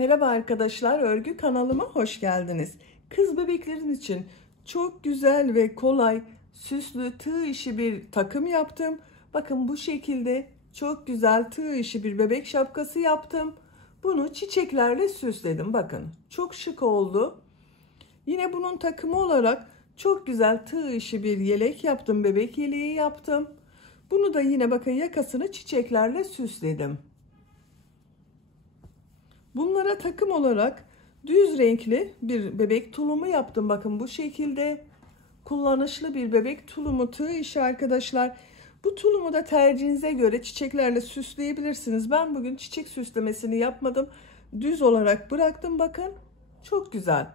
Merhaba arkadaşlar, örgü kanalıma hoş geldiniz. Kız bebeklerin için çok güzel ve kolay süslü tığ işi bir takım yaptım. Bakın bu şekilde çok güzel tığ işi bir bebek şapkası yaptım. Bunu çiçeklerle süsledim. Bakın çok şık oldu. Yine bunun takımı olarak çok güzel tığ işi bir yelek yaptım. Bebek yeleği yaptım. Bunu da yine bakın yakasını çiçeklerle süsledim. Bunlara takım olarak düz renkli bir bebek tulumu yaptım. Bakın bu şekilde kullanışlı bir bebek tulumu tığ işi arkadaşlar. Bu tulumu da tercihinize göre çiçeklerle süsleyebilirsiniz. Ben bugün çiçek süslemesini yapmadım. Düz olarak bıraktım bakın. Çok güzel.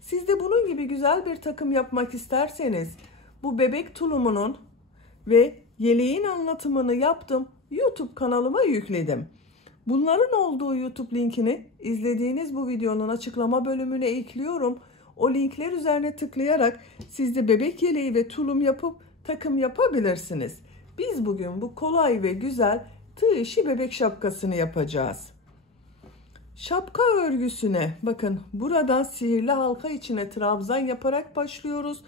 Siz de bunun gibi güzel bir takım yapmak isterseniz bu bebek tulumunun ve yeleğin anlatımını yaptım. YouTube kanalıma yükledim. Bunların olduğu YouTube linkini izlediğiniz bu videonun açıklama bölümüne ekliyorum. O linkler üzerine tıklayarak siz de bebek yeleği ve tulum yapıp takım yapabilirsiniz. Biz bugün bu kolay ve güzel tığ işi bebek şapkasını yapacağız. Şapka örgüsüne bakın buradan sihirli halka içine trabzan yaparak başlıyoruz.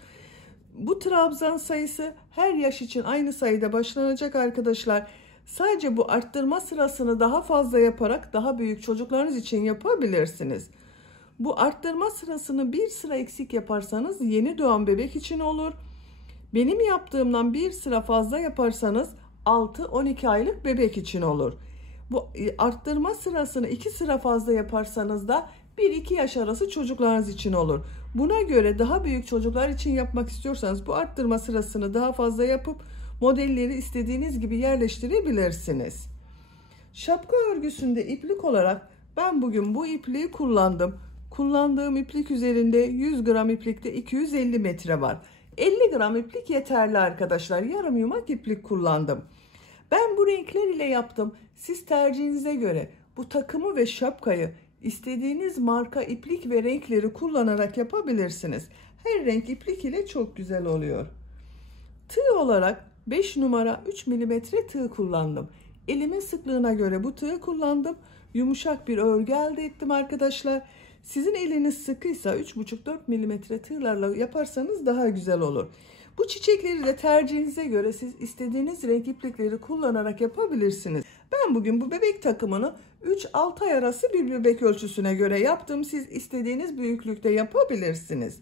Bu trabzan sayısı her yaş için aynı sayıda başlanacak arkadaşlar. Sadece bu arttırma sırasını daha fazla yaparak daha büyük çocuklarınız için yapabilirsiniz. Bu arttırma sırasını bir sıra eksik yaparsanız yeni doğan bebek için olur. Benim yaptığımdan bir sıra fazla yaparsanız 6-12 aylık bebek için olur. Bu arttırma sırasını 2 sıra fazla yaparsanız da 1-2 yaş arası çocuklarınız için olur. Buna göre daha büyük çocuklar için yapmak istiyorsanız bu arttırma sırasını daha fazla yapıp modelleri istediğiniz gibi yerleştirebilirsiniz. Şapka örgüsünde iplik olarak ben bugün bu ipliği kullandım. Kullandığım iplik üzerinde 100 gram iplikte 250 metre var. 50 gram iplik yeterli arkadaşlar. Yarım yumak iplik kullandım. Ben bu renkler ile yaptım. Siz tercihinize göre bu takımı ve şapkayı istediğiniz marka iplik ve renkleri kullanarak yapabilirsiniz. Her renk iplik ile çok güzel oluyor. Tığ olarak 5 numara 3 milimetre tığ kullandım. Elimin sıklığına göre bu tığı kullandım. Yumuşak bir örgü elde ettim arkadaşlar. Sizin eliniz sıkıysa 3,5-4 milimetre tığlarla yaparsanız daha güzel olur. Bu çiçekleri de tercihinize göre siz istediğiniz renk iplikleri kullanarak yapabilirsiniz. Ben bugün bu bebek takımını 3-6 ay arası bir bebek ölçüsüne göre yaptım. Siz istediğiniz büyüklükte yapabilirsiniz.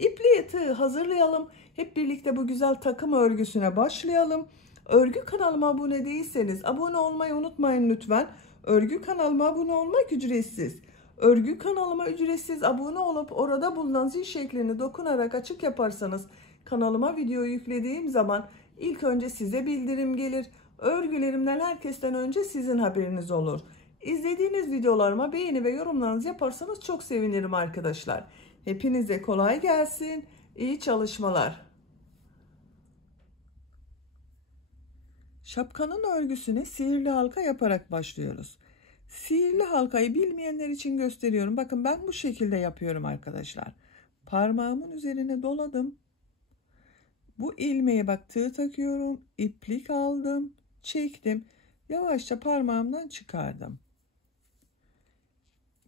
İpliği tığ hazırlayalım. Hep birlikte bu güzel takım örgüsüne başlayalım. Örgü kanalıma abone değilseniz abone olmayı unutmayın lütfen. Örgü kanalıma abone olmak ücretsiz. Örgü kanalıma ücretsiz abone olup orada bulunan zil şeklini dokunarak açık yaparsanız kanalıma video yüklediğim zaman ilk önce size bildirim gelir. Örgülerimden herkesten önce sizin haberiniz olur. İzlediğiniz videolarıma beğeni ve yorumlarınızı yaparsanız çok sevinirim arkadaşlar. Hepinize kolay gelsin. İyi çalışmalar. Şapkanın örgüsüne sihirli halka yaparak başlıyoruz. Sihirli halkayı bilmeyenler için gösteriyorum. Bakın ben bu şekilde yapıyorum arkadaşlar. Parmağımın üzerine doladım. Bu ilmeğe bak tığ takıyorum. İplik aldım. Çektim. Yavaşça parmağımdan çıkardım.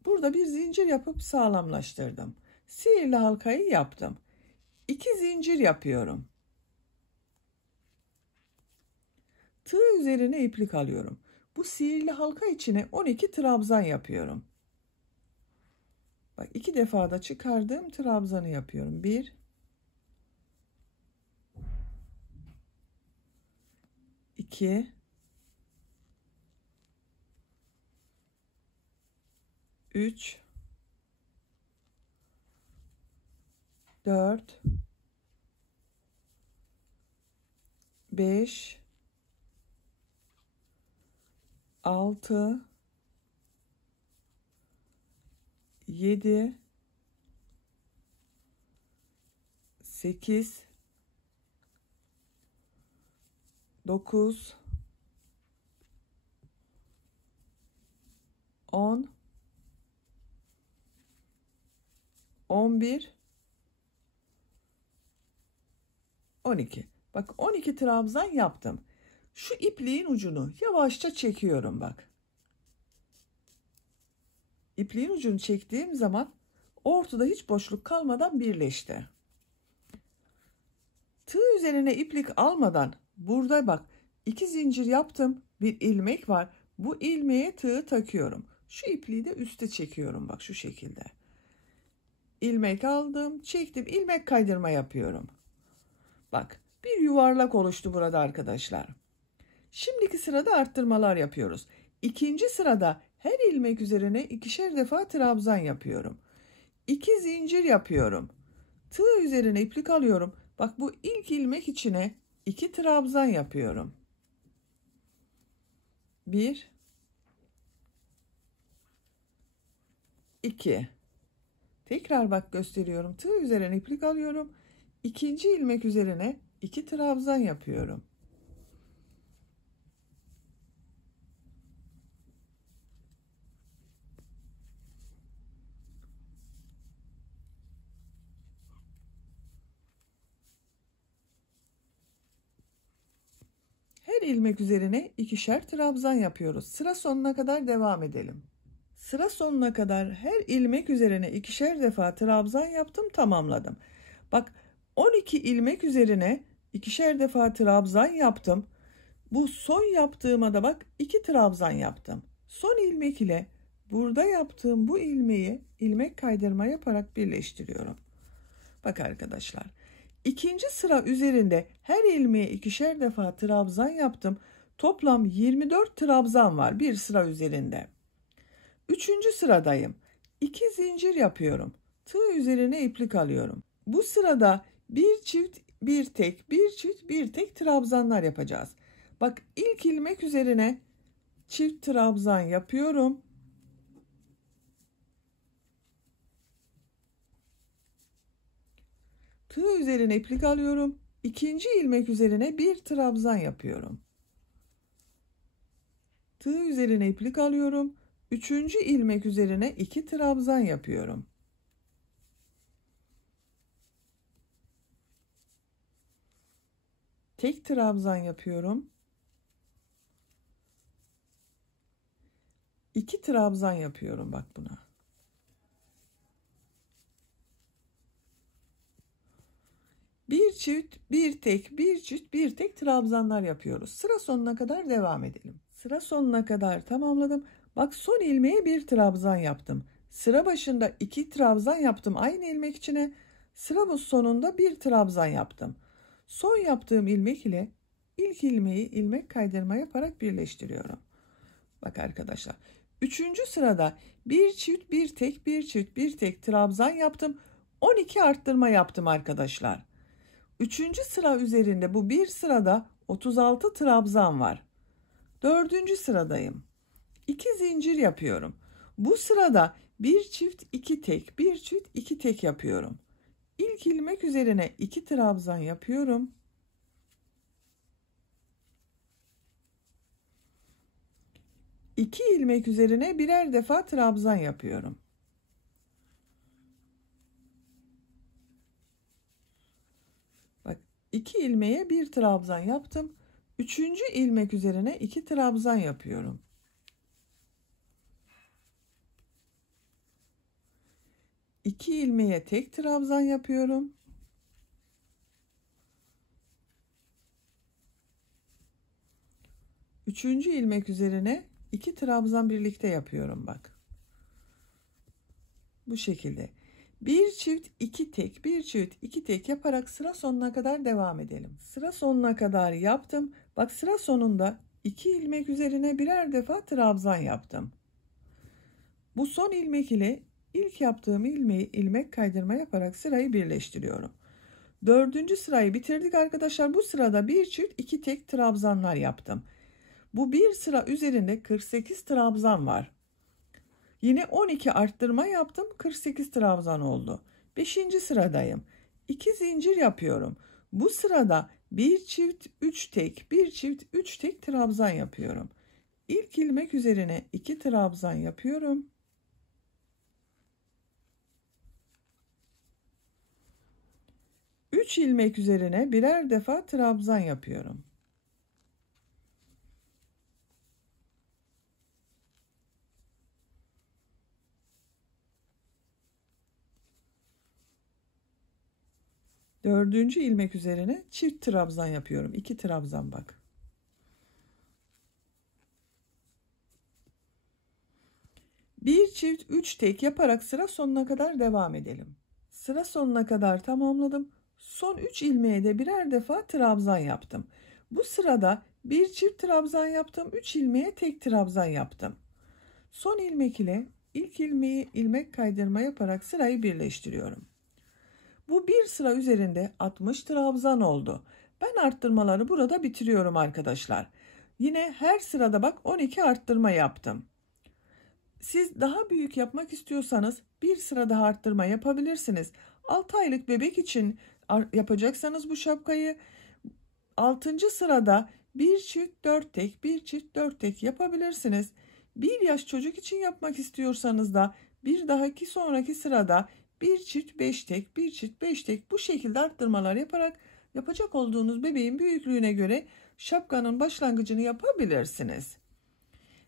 Burada bir zincir yapıp sağlamlaştırdım. Sihirli halkayı yaptım. 2 zincir yapıyorum. Tığ üzerine iplik alıyorum. Bu sihirli halka içine 12 trabzan yapıyorum. Bak 2 defa da çıkardığım trabzanı yapıyorum. 1 2 3 4 5 6 7 8 9 10 11 12. Bak 12 trabzan yaptım. Şu ipliğin ucunu yavaşça çekiyorum bak. ipliğin ucunu çektiğim zaman ortada hiç boşluk kalmadan birleşti. Tığ üzerine iplik almadan burada bak 2 zincir yaptım. Bir ilmek var. Bu ilmeğe tığı takıyorum. Şu ipliği de üste çekiyorum bak şu şekilde. İlmek aldım, çektim, ilmek kaydırma yapıyorum. Bak bir yuvarlak oluştu burada arkadaşlar. Şimdiki sırada arttırmalar yapıyoruz. İkinci sırada her ilmek üzerine ikişer defa trabzan yapıyorum. 2 zincir yapıyorum. Tığ üzerine iplik alıyorum. Bak bu ilk ilmek içine 2 trabzan yapıyorum. 1 2. Tekrar bak gösteriyorum. Tığ üzerine iplik alıyorum. İkinci ilmek üzerine 2 trabzan yapıyorum. Her ilmek üzerine ikişer trabzan yapıyoruz. Sıra sonuna kadar devam edelim. Sıra sonuna kadar her ilmek üzerine ikişer defa trabzan yaptım, tamamladım. Bak 12 ilmek üzerine ikişer defa trabzan yaptım. Bu son yaptığıma da bak 2 trabzan yaptım. Son ilmek ile burada yaptığım bu ilmeği ilmek kaydırma yaparak birleştiriyorum. Bak arkadaşlar. İkinci sıra üzerinde her ilmeğe ikişer defa trabzan yaptım. Toplam 24 trabzan var bir sıra üzerinde. Üçüncü sıradayım. 2 zincir yapıyorum. Tığ üzerine iplik alıyorum. Bu sırada bir çift, bir tek, bir çift, bir tek trabzanlar yapacağız. Bak ilk ilmek üzerine çift trabzan yapıyorum. Tığ üzerine iplik alıyorum. İkinci ilmek üzerine bir trabzan yapıyorum. Tığ üzerine iplik alıyorum. Üçüncü ilmek üzerine 2 trabzan yapıyorum. Tek trabzan yapıyorum. 2 trabzan yapıyorum bak buna. Bir çift, bir tek, bir çift, bir tek trabzanlar yapıyoruz. Sıra sonuna kadar devam edelim. Sıra sonuna kadar tamamladım. Bak son ilmeğe bir trabzan yaptım. Sıra başında 2 trabzan yaptım aynı ilmek içine. Sıra bu sonunda bir trabzan yaptım. Son yaptığım ilmek ile ilk ilmeği ilmek kaydırma yaparak birleştiriyorum. Bak arkadaşlar. Üçüncü sırada bir çift, bir tek, bir çift, bir tek trabzan yaptım. 12 arttırma yaptım arkadaşlar. Üçüncü sıra üzerinde bu bir sırada 36 trabzan var. Dördüncü sıradayım. 2 zincir yapıyorum. Bu sırada bir çift, iki tek, bir çift, iki tek yapıyorum. İlk ilmek üzerine 2 trabzan yapıyorum. İki ilmek üzerine birer defa trabzan yapıyorum. Bak 2 ilmeğe bir trabzan yaptım. Üçüncü ilmek üzerine 2 trabzan yapıyorum. İki ilmeğe tek trabzan yapıyorum. Üçüncü ilmek üzerine 2 trabzan birlikte yapıyorum bak. Bu şekilde. Bir çift, iki tek, bir çift, iki tek yaparak sıra sonuna kadar devam edelim. Sıra sonuna kadar yaptım. Bak sıra sonunda 2 ilmek üzerine birer defa trabzan yaptım. Bu son ilmek ile ilk yaptığım ilmeği ilmek kaydırma yaparak sırayı birleştiriyorum. Dördüncü sırayı bitirdik arkadaşlar. Bu sırada bir çift, iki tek trabzanlar yaptım. Bu bir sıra üzerinde 48 trabzan var. Yine 12 arttırma yaptım. 48 trabzan oldu. 5. sıradayım. 2 zincir yapıyorum. Bu sırada bir çift, 3 tek, bir çift, 3 tek trabzan yapıyorum. İlk ilmek üzerine 2 trabzan yapıyorum. Üç ilmek üzerine birer defa trabzan yapıyorum. Dördüncü ilmek üzerine çift trabzan yapıyorum. 2 trabzan bak. Bir çift 3 tek yaparak sıra sonuna kadar devam edelim. Sıra sonuna kadar tamamladım. Son 3 ilmeğe de birer defa trabzan yaptım. Bu sırada bir çift trabzan yaptım. 3 ilmeğe tek trabzan yaptım. Son ilmek ile ilk ilmeği ilmek kaydırma yaparak sırayı birleştiriyorum. Bu bir sıra üzerinde 60 trabzan oldu. Ben arttırmaları burada bitiriyorum arkadaşlar. Yine her sırada bak 12 arttırma yaptım. Siz daha büyük yapmak istiyorsanız bir sıra daha arttırma yapabilirsiniz. 6 aylık bebek için yapacaksanız bu şapkayı 6. sırada bir çift 4 tek, bir çift 4 tek yapabilirsiniz. 1 yaş çocuk için yapmak istiyorsanız da bir dahaki sonraki sırada bir çift 5 tek, bir çift 5 tek bu şekilde arttırmalar yaparak yapacak olduğunuz bebeğin büyüklüğüne göre şapkanın başlangıcını yapabilirsiniz.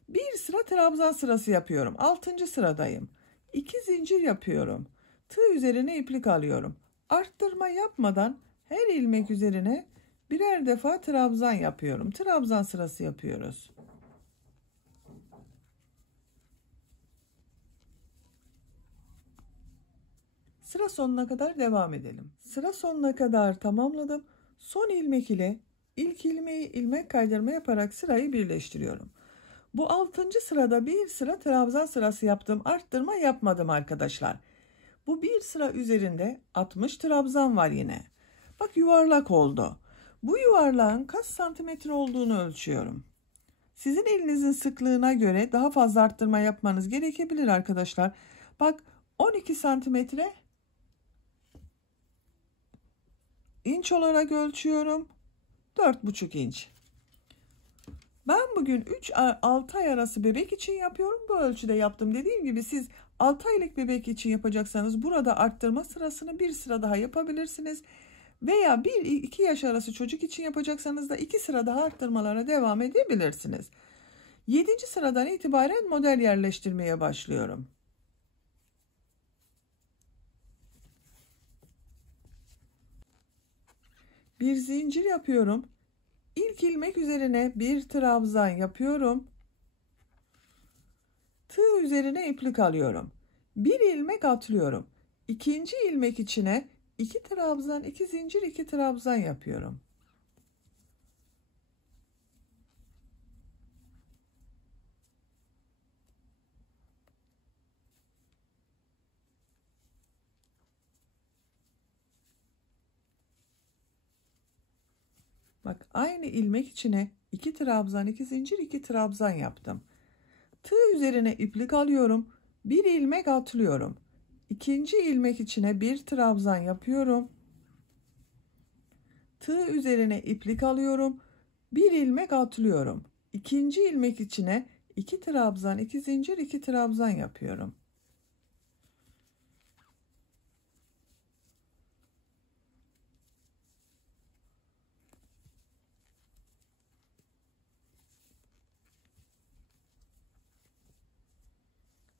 Bir sıra trabzan sırası yapıyorum. 6. sıradayım. 2 zincir yapıyorum. Tığ üzerine iplik alıyorum. Arttırma yapmadan her ilmek üzerine birer defa trabzan yapıyorum. Trabzan sırası yapıyoruz. Sıra sonuna kadar devam edelim. Sıra sonuna kadar tamamladım. Son ilmek ile ilk ilmeği ilmek kaydırma yaparak sırayı birleştiriyorum. Bu 6. sırada bir sıra trabzan sırası yaptım. Arttırma yapmadım arkadaşlar. Bu bir sıra üzerinde 60 trabzan var yine. Bak yuvarlak oldu. Bu yuvarlağın kaç santimetre olduğunu ölçüyorum. Sizin elinizin sıklığına göre daha fazla arttırma yapmanız gerekebilir arkadaşlar. Bak 12 santimetre inç olarak ölçüyorum. 4,5 inç. Ben bugün 3-6 ay arası bebek için yapıyorum. Bu ölçüde yaptım. Dediğim gibi siz 6 aylık bebek için yapacaksanız burada arttırma sırasını bir sıra daha yapabilirsiniz. Veya 1-2 yaş arası çocuk için yapacaksanız da 2 sıra daha arttırmalara devam edebilirsiniz. 7. sıradan itibaren model yerleştirmeye başlıyorum. Bir zincir yapıyorum. İlk ilmek üzerine bir trabzan yapıyorum. Tığ üzerine iplik alıyorum. Bir ilmek atlıyorum. İkinci ilmek içine 2 trabzan, 2 zincir, 2 trabzan yapıyorum. Bak aynı ilmek içine 2 trabzan, 2 zincir, 2 trabzan yaptım. Tığ üzerine iplik alıyorum. Bir ilmek atlıyorum. İkinci ilmek içine bir trabzan yapıyorum. Tığ üzerine iplik alıyorum. Bir ilmek atlıyorum. İkinci ilmek içine 2 trabzan, 2 zincir, 2 trabzan yapıyorum.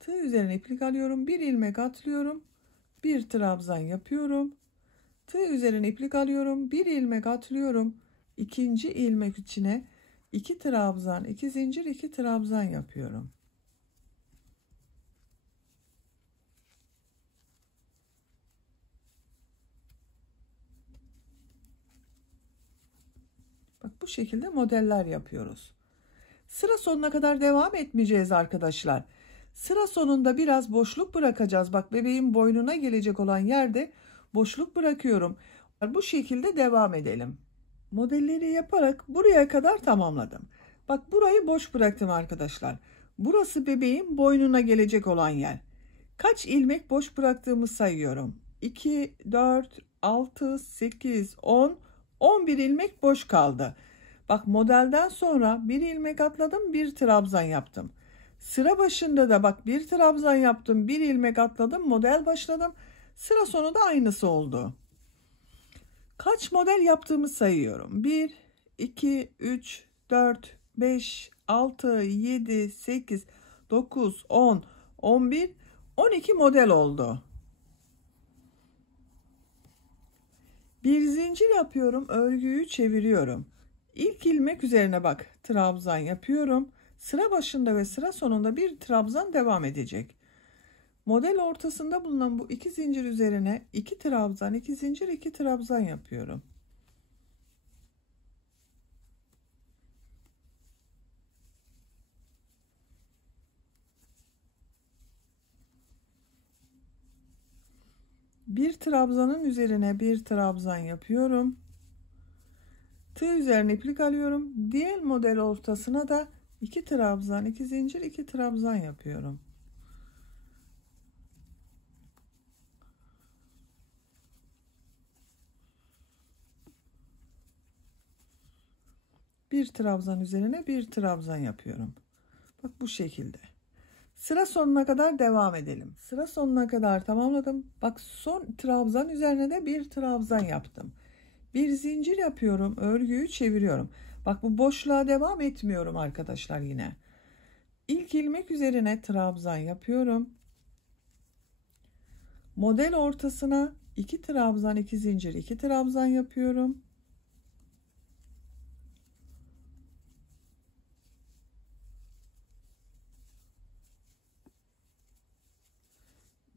Tığ üzerine iplik alıyorum. Bir ilmek atlıyorum. Bir trabzan yapıyorum. Tığ üzerine iplik alıyorum. Bir ilmek atlıyorum. İkinci ilmek içine 2 trabzan, 2 zincir, 2 trabzan yapıyorum. Bak bu şekilde modeller yapıyoruz. Sıra sonuna kadar devam etmeyeceğiz arkadaşlar. Sıra sonunda biraz boşluk bırakacağız. Bak bebeğin boynuna gelecek olan yerde boşluk bırakıyorum. Bu şekilde devam edelim. Modelleri yaparak buraya kadar tamamladım. Bak burayı boş bıraktım arkadaşlar. Burası bebeğin boynuna gelecek olan yer. Kaç ilmek boş bıraktığımı sayıyorum. 2, 4, 6, 8, 10, 11 ilmek boş kaldı. Bak modelden sonra bir ilmek atladım, bir trabzan yaptım. Sıra başında da bak bir trabzan yaptım, bir ilmek atladım, model başladım. Sıra sonu da aynısı oldu. Kaç model yaptığımı sayıyorum. 1, 2, 3, 4, 5, 6, 7, 8, 9, 10, 11, 12 model oldu. Bir zincir yapıyorum, örgüyü çeviriyorum. İlk ilmek üzerine bak trabzan yapıyorum. Sıra başında ve sıra sonunda bir trabzan devam edecek. Model ortasında bulunan bu iki zincir üzerine iki trabzan, iki zincir, iki trabzan yapıyorum. Bir trabzanın üzerine bir trabzan yapıyorum. Tığ üzerine iplik alıyorum. Diğer model ortasına da iki trabzan, iki zincir, iki trabzan yapıyorum. Bir trabzan üzerine bir trabzan yapıyorum. Bak bu şekilde. Sıra sonuna kadar devam edelim. Sıra sonuna kadar tamamladım. Bak son trabzan üzerine de bir trabzan yaptım. Bir zincir yapıyorum, örgüyü çeviriyorum. Bak bu boşluğa devam etmiyorum arkadaşlar yine. İlk ilmek üzerine trabzan yapıyorum. Model ortasına iki trabzan, iki zincir, iki trabzan yapıyorum.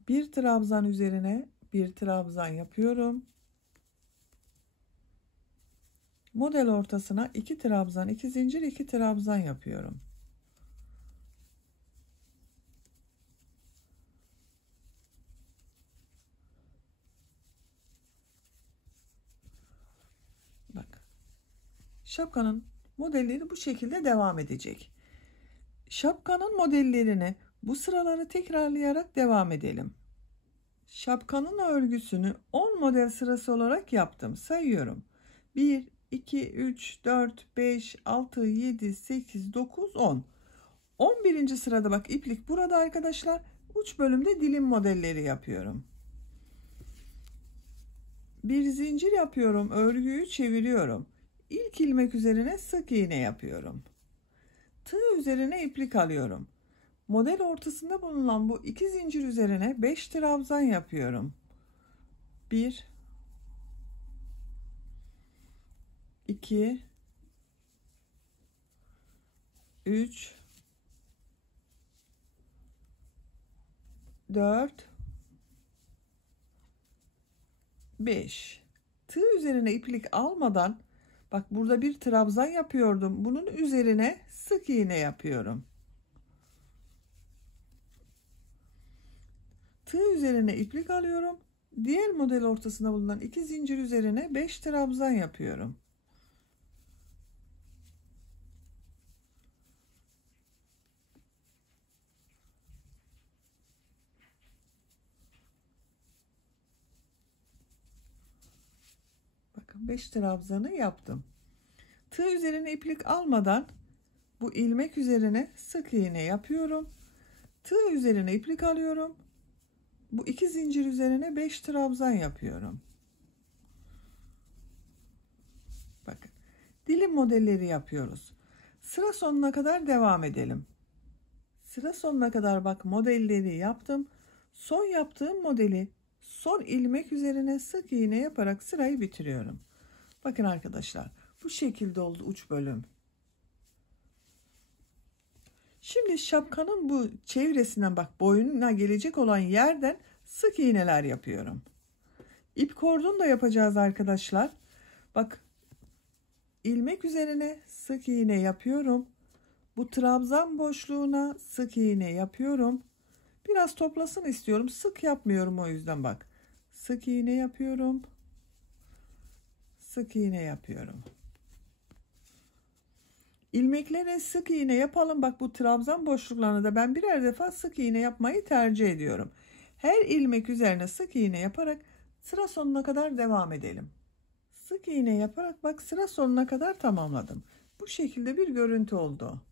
Bir trabzan üzerine bir trabzan yapıyorum. Model ortasına iki trabzan, iki zincir, iki trabzan yapıyorum. Bak. Şapkanın modelleri bu şekilde devam edecek. Şapkanın modellerini bu sıraları tekrarlayarak devam edelim. Şapkanın örgüsünü 10 model sırası olarak yaptım. Sayıyorum. 1, 2, 3, 4, 5, 6, 7, 8, 9, 10. 11. sırada bak iplik burada arkadaşlar. Uç bölümde dilim modelleri yapıyorum. Bir zincir yapıyorum. Örgüyü çeviriyorum. İlk ilmek üzerine sık iğne yapıyorum. Tığ üzerine iplik alıyorum. Model ortasında bulunan bu iki zincir üzerine 5 trabzan yapıyorum. 1 2 3 4 5. Tığ üzerine iplik almadan bak burada bir trabzan yapıyordum. Bunun üzerine sık iğne yapıyorum. Tığ üzerine iplik alıyorum. Diğer model ortasında bulunan iki zincir üzerine 5 trabzan yapıyorum. Bakın 5 trabzanı yaptım. Tığ üzerine iplik almadan bu ilmek üzerine sık iğne yapıyorum. Tığ üzerine iplik alıyorum. Bu iki zincir üzerine 5 trabzan yapıyorum. Bakın. Dilim modelleri yapıyoruz. Sıra sonuna kadar devam edelim. Sıra sonuna kadar bak modelleri yaptım. Son yaptığım modeli son ilmek üzerine sık iğne yaparak sırayı bitiriyorum. Bakın arkadaşlar bu şekilde oldu uç bölüm. Şimdi şapkanın bu çevresinden bak boynuna gelecek olan yerden sık iğneler yapıyorum. İp kordon da yapacağız arkadaşlar. Bak ilmek üzerine sık iğne yapıyorum. Bu trabzan boşluğuna sık iğne yapıyorum. Biraz toplasın istiyorum. Sık yapmıyorum o yüzden bak. Sık iğne yapıyorum. Sık iğne yapıyorum. İlmeklere sık iğne yapalım. Bak bu trabzan boşluklarını da ben birer defa sık iğne yapmayı tercih ediyorum. Her ilmek üzerine sık iğne yaparak sıra sonuna kadar devam edelim. Sık iğne yaparak bak sıra sonuna kadar tamamladım. Bu şekilde bir görüntü oldu.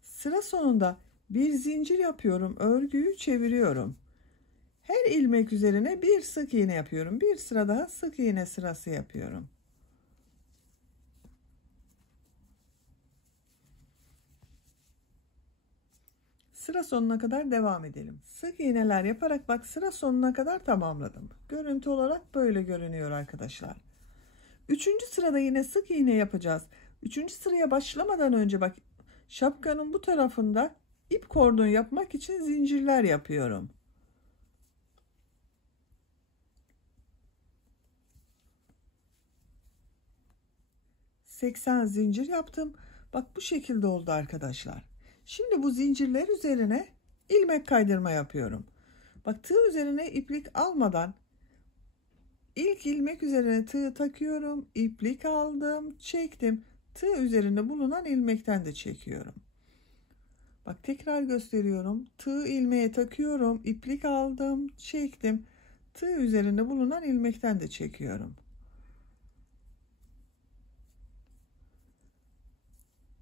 Sıra sonunda bir zincir yapıyorum. Örgüyü çeviriyorum. Her ilmek üzerine bir sık iğne yapıyorum. Bir sıra daha sık iğne sırası yapıyorum. sıra sonuna kadar devam edelim. Sık iğneler yaparak bak sıra sonuna kadar tamamladım. Görüntü olarak böyle görünüyor arkadaşlar. Üçüncü sırada yine sık iğne yapacağız. Üçüncü sıraya başlamadan önce bak şapkanın bu tarafında ip kordon yapmak için zincirler yapıyorum. ...80 zincir yaptım. Bak bu şekilde oldu arkadaşlar. Şimdi bu zincirler üzerine ilmek kaydırma yapıyorum. Bak tığ üzerine iplik almadan ilk ilmek üzerine tığ takıyorum. İplik aldım, çektim. Tığ üzerinde bulunan ilmekten de çekiyorum. Bak tekrar gösteriyorum. Tığ ilmeğe takıyorum, iplik aldım, çektim. Tığ üzerinde bulunan ilmekten de çekiyorum.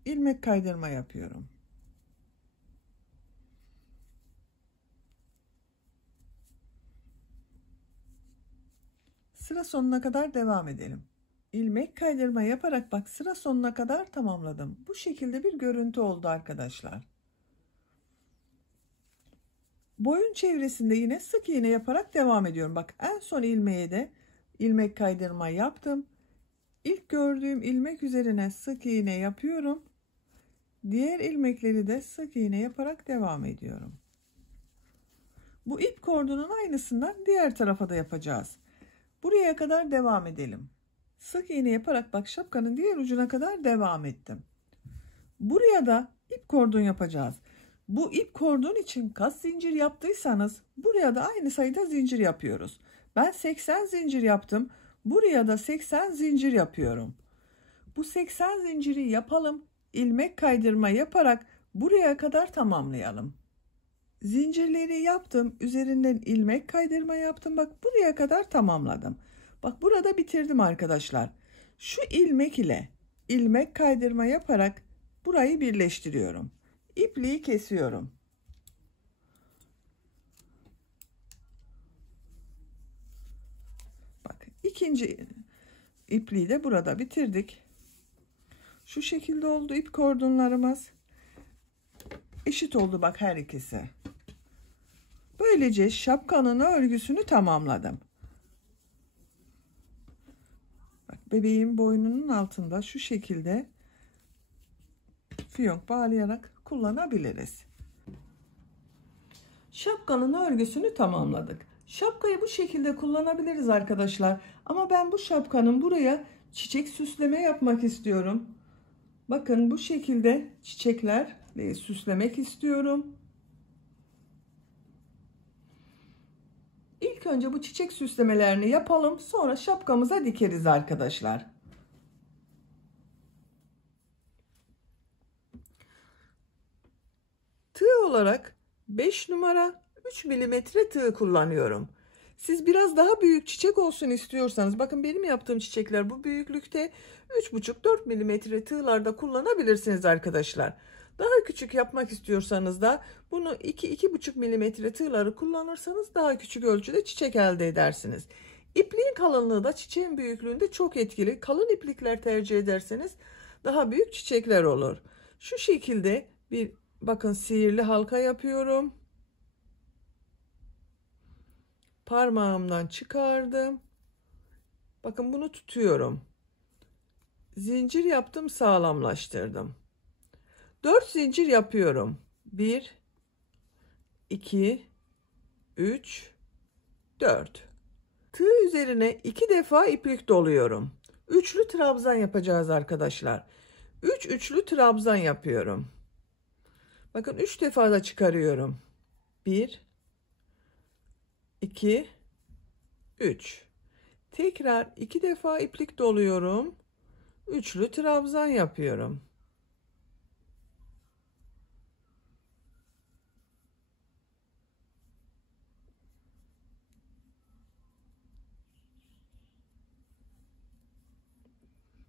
İlmek kaydırma yapıyorum. Sıra sonuna kadar devam edelim. İlmek kaydırma yaparak bak sıra sonuna kadar tamamladım. Bu şekilde bir görüntü oldu arkadaşlar. Boyun çevresinde yine sık iğne yaparak devam ediyorum. Bak en son ilmeğe de ilmek kaydırma yaptım. İlk gördüğüm ilmek üzerine sık iğne yapıyorum. Diğer ilmekleri de sık iğne yaparak devam ediyorum. Bu ip kordonun aynısından diğer tarafa da yapacağız. Buraya kadar devam edelim. Sık iğne yaparak bak şapkanın diğer ucuna kadar devam ettim. Buraya da ip kordon yapacağız. Bu ip kordon için kaç zincir yaptıysanız buraya da aynı sayıda zincir yapıyoruz. Ben 80 zincir yaptım. Buraya da 80 zincir yapıyorum. Bu 80 zinciri yapalım. İlmek kaydırma yaparak buraya kadar tamamlayalım. Zincirleri yaptım. Üzerinden ilmek kaydırma yaptım. Bak buraya kadar tamamladım. Bak burada bitirdim arkadaşlar. Şu ilmek ile ilmek kaydırma yaparak burayı birleştiriyorum. İpliği kesiyorum. Bak ikinci ipliği de burada bitirdik. Şu şekilde oldu ip kordonlarımız. Eşit oldu bak her ikisi. Böylece şapkanın örgüsünü tamamladım. Bak bebeğin boynunun altında şu şekilde fiyonk bağlayarak kullanabiliriz. Şapkanın örgüsünü tamamladık. Şapkayı bu şekilde kullanabiliriz arkadaşlar. Ama ben bu şapkanın buraya çiçek süsleme yapmak istiyorum. Bakın bu şekilde çiçeklerle süslemek istiyorum. İlk önce bu çiçek süslemelerini yapalım. Sonra şapkamıza dikeriz arkadaşlar. Tığ olarak 5 numara 3 milimetre tığ kullanıyorum. Siz biraz daha büyük çiçek olsun istiyorsanız bakın benim yaptığım çiçekler bu büyüklükte 3,5-4 milimetre tığlarda kullanabilirsiniz arkadaşlar. Daha küçük yapmak istiyorsanız da bunu 2-2,5 milimetre tığları kullanırsanız daha küçük ölçüde çiçek elde edersiniz. İpliğin kalınlığı da çiçeğin büyüklüğünde çok etkili. Kalın iplikler tercih ederseniz daha büyük çiçekler olur. Şu şekilde bir bakın sihirli halka yapıyorum. Parmağımdan çıkardım. Bakın bunu tutuyorum. Zincir yaptım, sağlamlaştırdım. 4 zincir yapıyorum. 1 2 3 4. Tığ üzerine 2 defa iplik doluyorum. Üçlü trabzan yapacağız arkadaşlar. 3 üçlü trabzan yapıyorum. Bakın 3 defa da çıkarıyorum. 1 2 3. Tekrar 2 defa iplik doluyorum. Üçlü trabzan yapıyorum.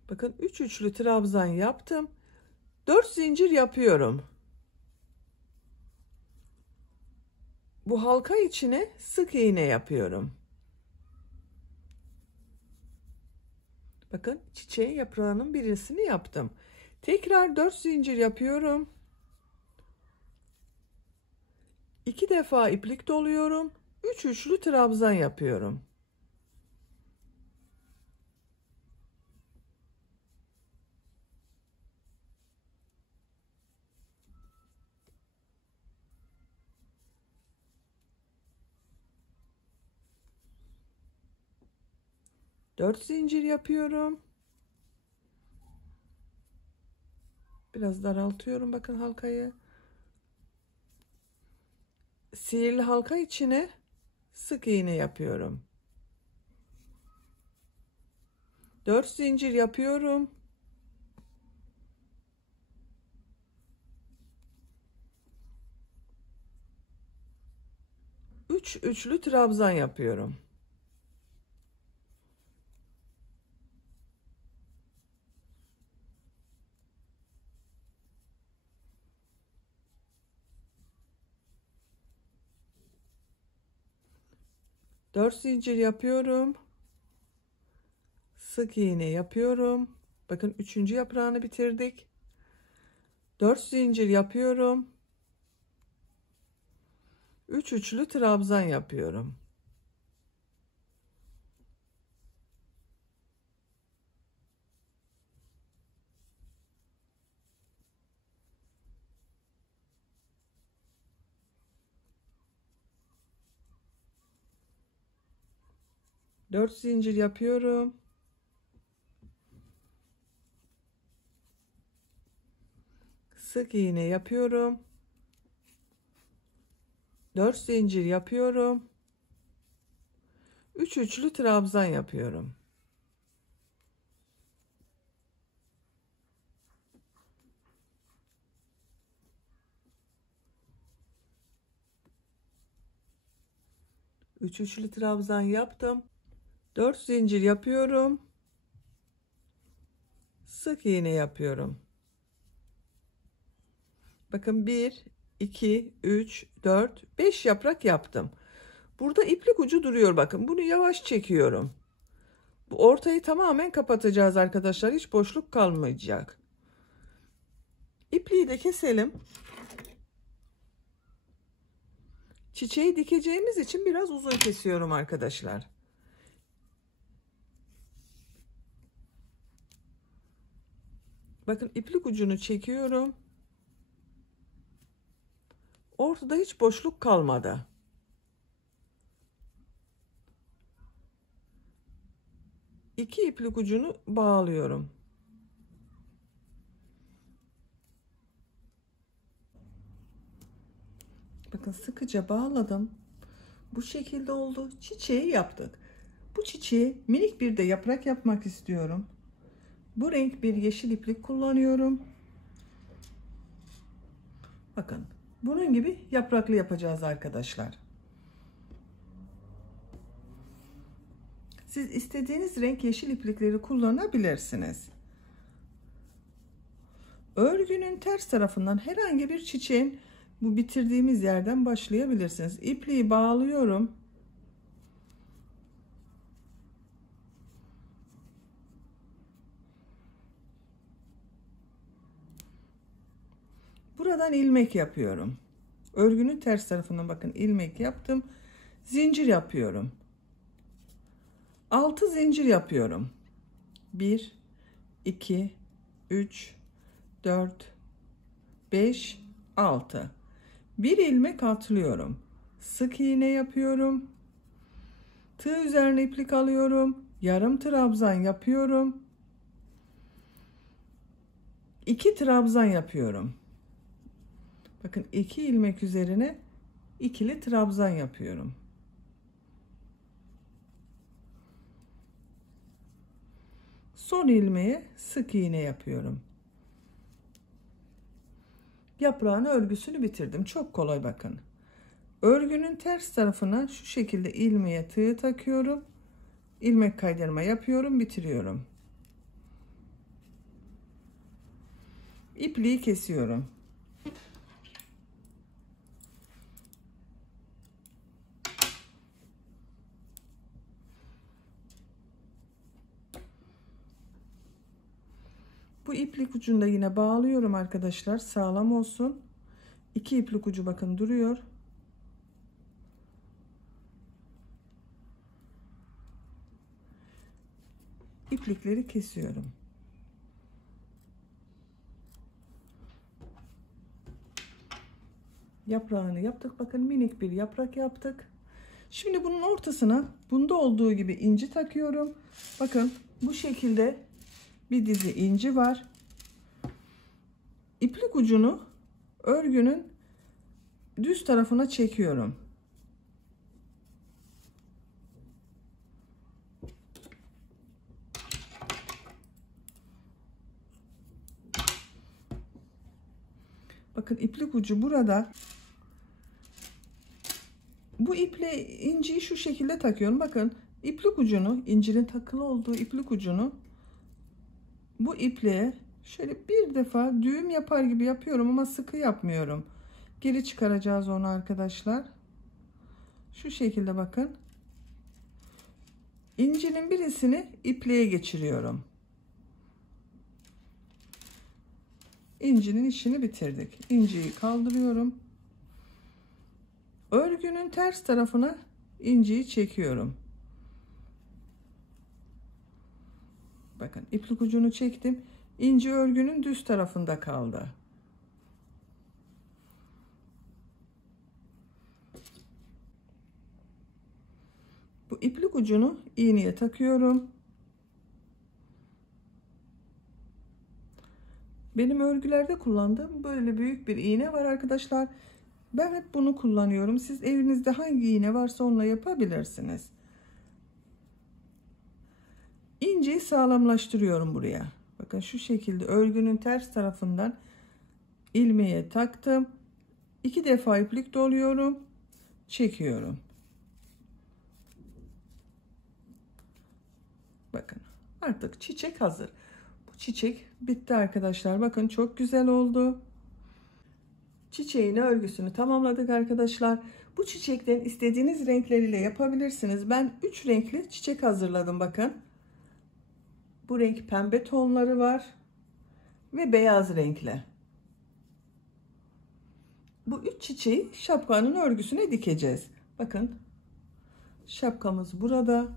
Bakın 3 üçlü trabzan yaptım. 4 zincir yapıyorum. Bu halka içine sık iğne yapıyorum. Bakın çiçeğin yaprağının birisini yaptım. Tekrar 4 zincir yapıyorum. 2 defa iplik doluyorum. 3 üçlü trabzan yapıyorum. Dört zincir yapıyorum. Biraz daraltıyorum bakın halkayı. Sihirli halka içine sık iğne yapıyorum. 4 zincir yapıyorum. 3 üçlü trabzan yapıyorum. Dört zincir yapıyorum. Sık iğne yapıyorum. Bakın üçüncü yaprağını bitirdik. 4 zincir yapıyorum. 3 üçlü trabzan yapıyorum. Dört zincir yapıyorum. Sık iğne yapıyorum. 4 zincir yapıyorum. 3 üçlü trabzan yapıyorum. Üç üçlü trabzan yaptım. 4 zincir yapıyorum. Sık iğne yapıyorum. Bakın 1, 2, 3, 4, 5 yaprak yaptım. Burada iplik ucu duruyor bakın. Bunu yavaş çekiyorum. Bu ortayı tamamen kapatacağız arkadaşlar. Hiç boşluk kalmayacak. İpliği de keselim. Çiçeği dikeceğimiz için biraz uzun kesiyorum arkadaşlar. Bakın iplik ucunu çekiyorum. Ortada hiç boşluk kalmadı. İki iplik ucunu bağlıyorum. Bakın sıkıca bağladım. Bu şekilde oldu. Çiçeği yaptık. Bu çiçeği minik bir de yaprak yapmak istiyorum. Bu renk bir yeşil iplik kullanıyorum. Bakın bunun gibi yapraklı yapacağız arkadaşlar. Siz istediğiniz renk yeşil iplikleri kullanabilirsiniz. Örgünün ters tarafından herhangi bir çiçeğin bu bitirdiğimiz yerden başlayabilirsiniz. İpliği bağlıyorum. Buradan ilmek yapıyorum. Örgünün ters tarafından bakın ilmek yaptım. Zincir yapıyorum. 6 zincir yapıyorum. 1, 2, 3, 4, 5, 6. Bir ilmek atlıyorum. Sık iğne yapıyorum. Tığ üzerine iplik alıyorum. Yarım trabzan yapıyorum. 2 trabzan yapıyorum. Bakın 2 ilmek üzerine ikili trabzan yapıyorum. Son ilmeğe sık iğne yapıyorum. Yaprağın örgüsünü bitirdim. Çok kolay bakın. Örgünün ters tarafına şu şekilde ilmeğe tığ takıyorum. İlmek kaydırma yapıyorum, bitiriyorum. İpliği kesiyorum. Bu iplik ucunu da yine bağlıyorum arkadaşlar. Sağlam olsun. 2 iplik ucu bakın duruyor. iplikleri kesiyorum. Yaprağını yaptık. Bakın minik bir yaprak yaptık. Şimdi bunun ortasına bunda olduğu gibi inci takıyorum. Bakın bu şekilde bir dizi inci var. İplik ucunu örgünün düz tarafına çekiyorum. Bakın iplik ucu burada. Bu iple inciyi şu şekilde takıyorum. Bakın iplik ucunu, incinin takılı olduğu iplik ucunu bu ipliğe şöyle bir defa düğüm yapar gibi yapıyorum ama sıkı yapmıyorum. Geri çıkaracağız onu arkadaşlar. Şu şekilde bakın. İncinin birisini ipliğe geçiriyorum. İncinin işini bitirdik. İnciyi kaldırıyorum. Örgünün ters tarafına inciyi çekiyorum. Bakın iplik ucunu çektim. İnci örgünün düz tarafında kaldı. Bu iplik ucunu iğneye takıyorum. Benim örgülerde kullandığım böyle büyük bir iğne var arkadaşlar. Ben hep bunu kullanıyorum. Siz evinizde hangi iğne varsa onunla yapabilirsiniz. İnciyi sağlamlaştırıyorum buraya. Bakın şu şekilde örgünün ters tarafından ilmeğe taktım. 2 defa iplik doluyorum. Çekiyorum. Bakın artık çiçek hazır. Bu çiçek bitti arkadaşlar. Bakın çok güzel oldu. Çiçeğin örgüsünü tamamladık arkadaşlar. Bu çiçekten istediğiniz renkleriyle yapabilirsiniz. Ben 3 renkli çiçek hazırladım bakın. Bu renk pembe tonları var ve beyaz renkli. Bu 3 çiçeği şapkanın örgüsüne dikeceğiz. Bakın şapkamız burada.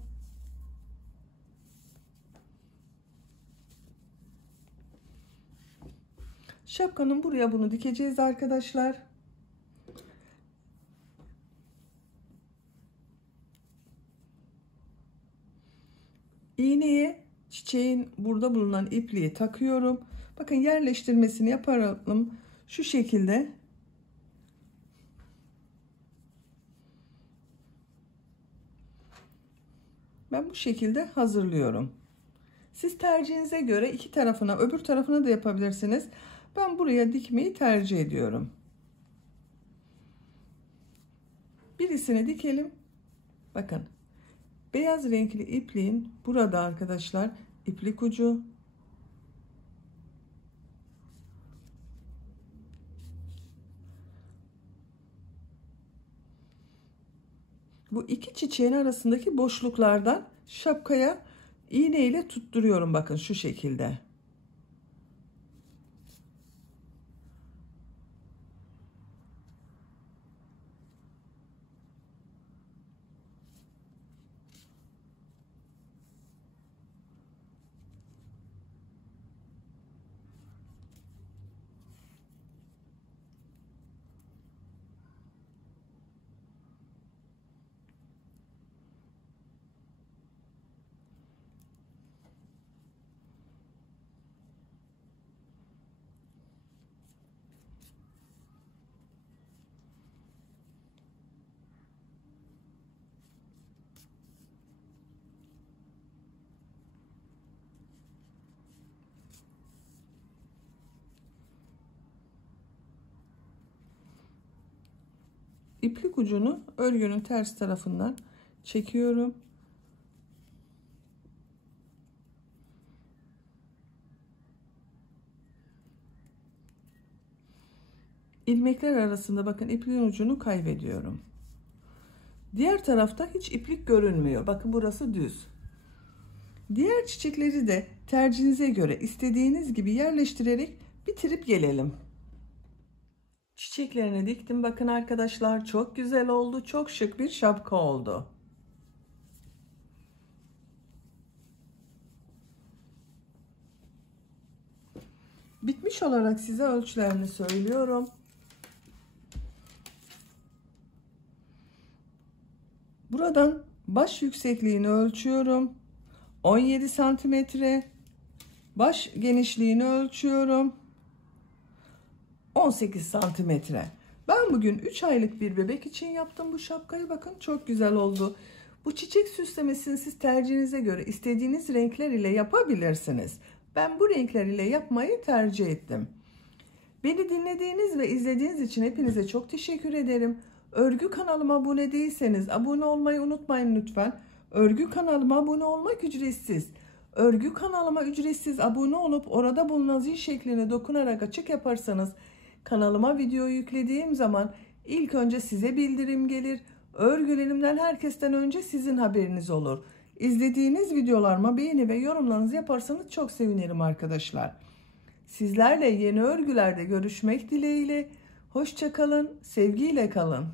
Şapkanın buraya bunu dikeceğiz arkadaşlar. İğneye çiçeğin burada bulunan ipliği takıyorum. Bakın yerleştirmesini yapalım. Şu şekilde. Ben bu şekilde hazırlıyorum. Siz tercihinize göre iki tarafına, öbür tarafına da yapabilirsiniz. Ben buraya dikmeyi tercih ediyorum. Birisini dikelim. Bakın. Beyaz renkli ipliğin burada arkadaşlar iplik ucu. Bu iki çiçeğin arasındaki boşluklardan şapkaya iğne ile tutturuyorum bakın şu şekilde. İplik ucunu örgünün ters tarafından çekiyorum. İlmekler arasında bakın ipliğin ucunu kaybediyorum. Diğer tarafta hiç iplik görünmüyor. Bakın burası düz. Diğer çiçekleri de tercihinize göre istediğiniz gibi yerleştirerek bitirip gelelim. Çiçeklerini diktim. Bakın arkadaşlar çok güzel oldu. Çok şık bir şapka oldu. Bitmiş olarak size ölçülerini söylüyorum. Buradan baş yüksekliğini ölçüyorum. 17 santimetre. Baş genişliğini ölçüyorum. 18 santimetre. Ben bugün 3 aylık bir bebek için yaptım bu şapkayı. Bakın çok güzel oldu. Bu çiçek süslemesini siz tercihinize göre istediğiniz renkler ile yapabilirsiniz. Ben bu renkler ile yapmayı tercih ettim. Beni dinlediğiniz ve izlediğiniz için hepinize çok teşekkür ederim. Örgü kanalıma abone değilseniz abone olmayı unutmayın lütfen. Örgü kanalıma abone olmak ücretsiz. Örgü kanalıma ücretsiz abone olup orada bulunan zil şekline dokunarak açık yaparsanız kanalıma video yüklediğim zaman ilk önce size bildirim gelir. Örgülerimden herkesten önce sizin haberiniz olur. İzlediğiniz videolarıma beğeni ve yorumlarınızı yaparsanız çok sevinirim arkadaşlar. Sizlerle yeni örgülerde görüşmek dileğiyle. Hoşça kalın, sevgiyle kalın.